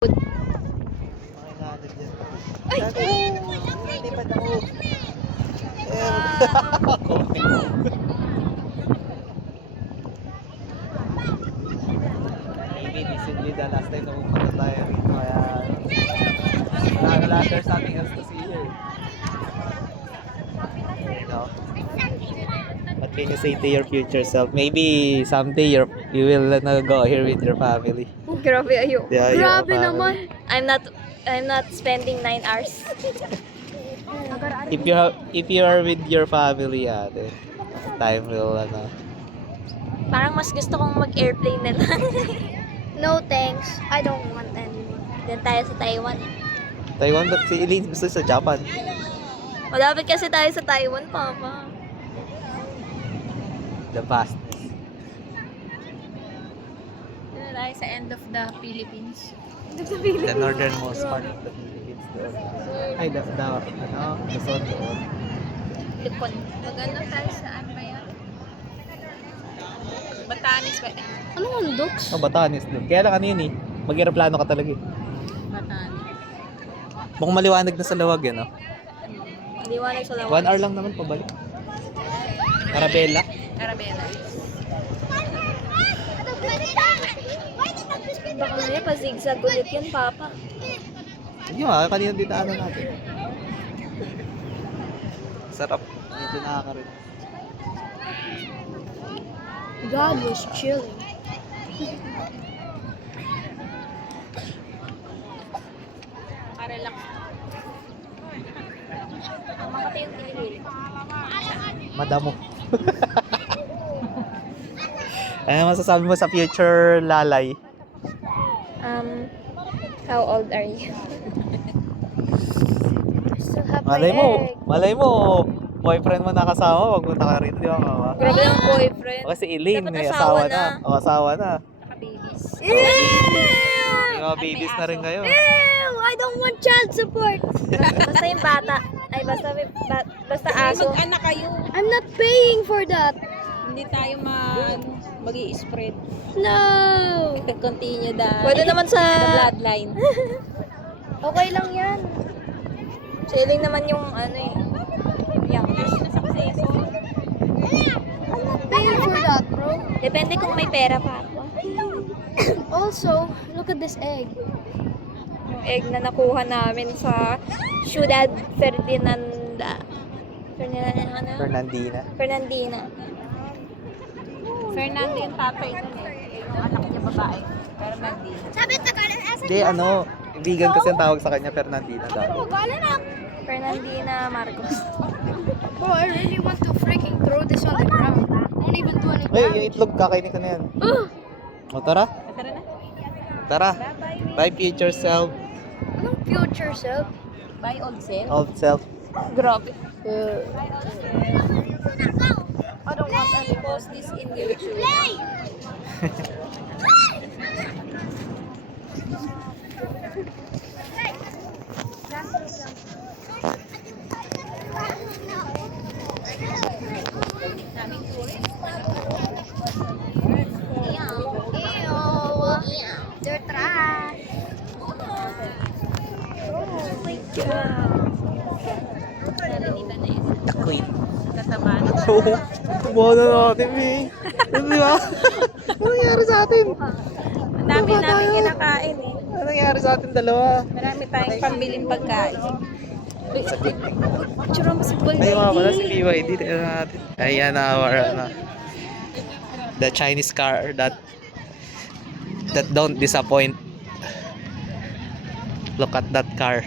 Ay! Hindi pa ako. Maybe recently the last time na pupunta tayo rito kaya there's nothing else to see here. You know? What can you say to your future self? Maybe someday you will go here with your family. Grabe ayo. Yeah, Grabe your naman. family. I'm not spending 9 hours. If you are with your family, time will Parang mas gusto kong mag-airplane na lang. No thanks. I don't want any. Then tayo sa Taiwan. Taiwan, but si Eileen gusto sa Japan. Malapit kasi tayo sa Taiwan, Papa. The past. Dito tayo sa end of the Philippines. The northernmost part of the Philippines doon. Ay, the Luzon doon. Lukon. Maganda tayo sa ano ba yan? Batanes ba? Anong undoks? Oh, Batanes doon. Kaya lang ano yun eh. Mag-aeroplano ka talaga eh. Batanes. Mukhang maliwanag na sa lawag yan, oh. Liwanag sa 1 lawan. hour lang naman pabalik. Arabella. Arabella. Baka may pa-zigzag ulit yun, Papa. Hindi kanina dinaanan natin. Sarap. Medyo nakakaroon. God was chilling. Relax. Makati yung tinihili. Madamo. Ano masasabi mo sa future lalay? How old are you? I still have my egg. Malay mo, boyfriend mo nakasama, wag mo ka rito, di ba, mama? Grabe yung boyfriend. O, kasi Eileen, Dapat may asawa asawa na. O, asawa na. Naka-babies. May mga babies na rin kayo. Ew! I don't want child support. Basta yung bata. Ay, basta aso. Mag-anak kayo. I'm not paying for that. Hindi tayo mag-i-spread. No! Continue the Pwede naman sa... bloodline. Okay lang yan. Sailing naman yung ano eh. Youngest. I'm not paying for that, bro. Depende kung may pera pa ako. Also, look at this egg. Yung egg na nakuha namin sa Ciudad Fernandina. Fernandina. Fernando yung tatay nun eh. Yung anak niya babae. Pero nandito. Hindi, vegan kasi ang tawag sa kanya, Fernandina dati. Fernandina Marcos. Bro, I really want to freaking throw this on the ground. Won't even do any Ay, yung damage. itlog, kakainin ka na yan. O, tara. Tara na. Tara. Bye, future self. Anong future self? Bye, old self. Old self. Grabe. I don't want to post this in YouTube. They're trash. The queen. Tataba na. Oo. Tumawa na natin, eh. Di ba? Ano nangyari sa atin? Ang dami namin kinakain eh. Ano nangyari sa atin dalawa? Marami tayong pambiling pagkain. Tsura mo si Paul. Ay, mga pala si BYD. Tignan natin. Ayan na, the Chinese car that don't disappoint. Look at that car.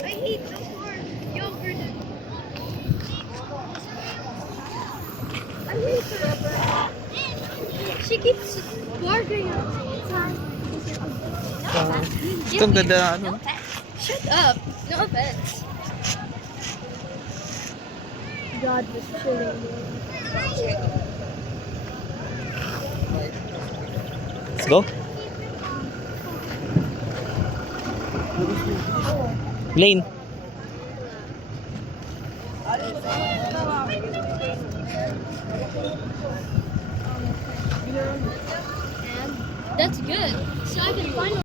I hate the corn. Yogurt. I hate her. She keeps barking at me. Itong ganda, ano? Shut up. No offense. God was chilling. Let's go. Lane. That's good. So I can finally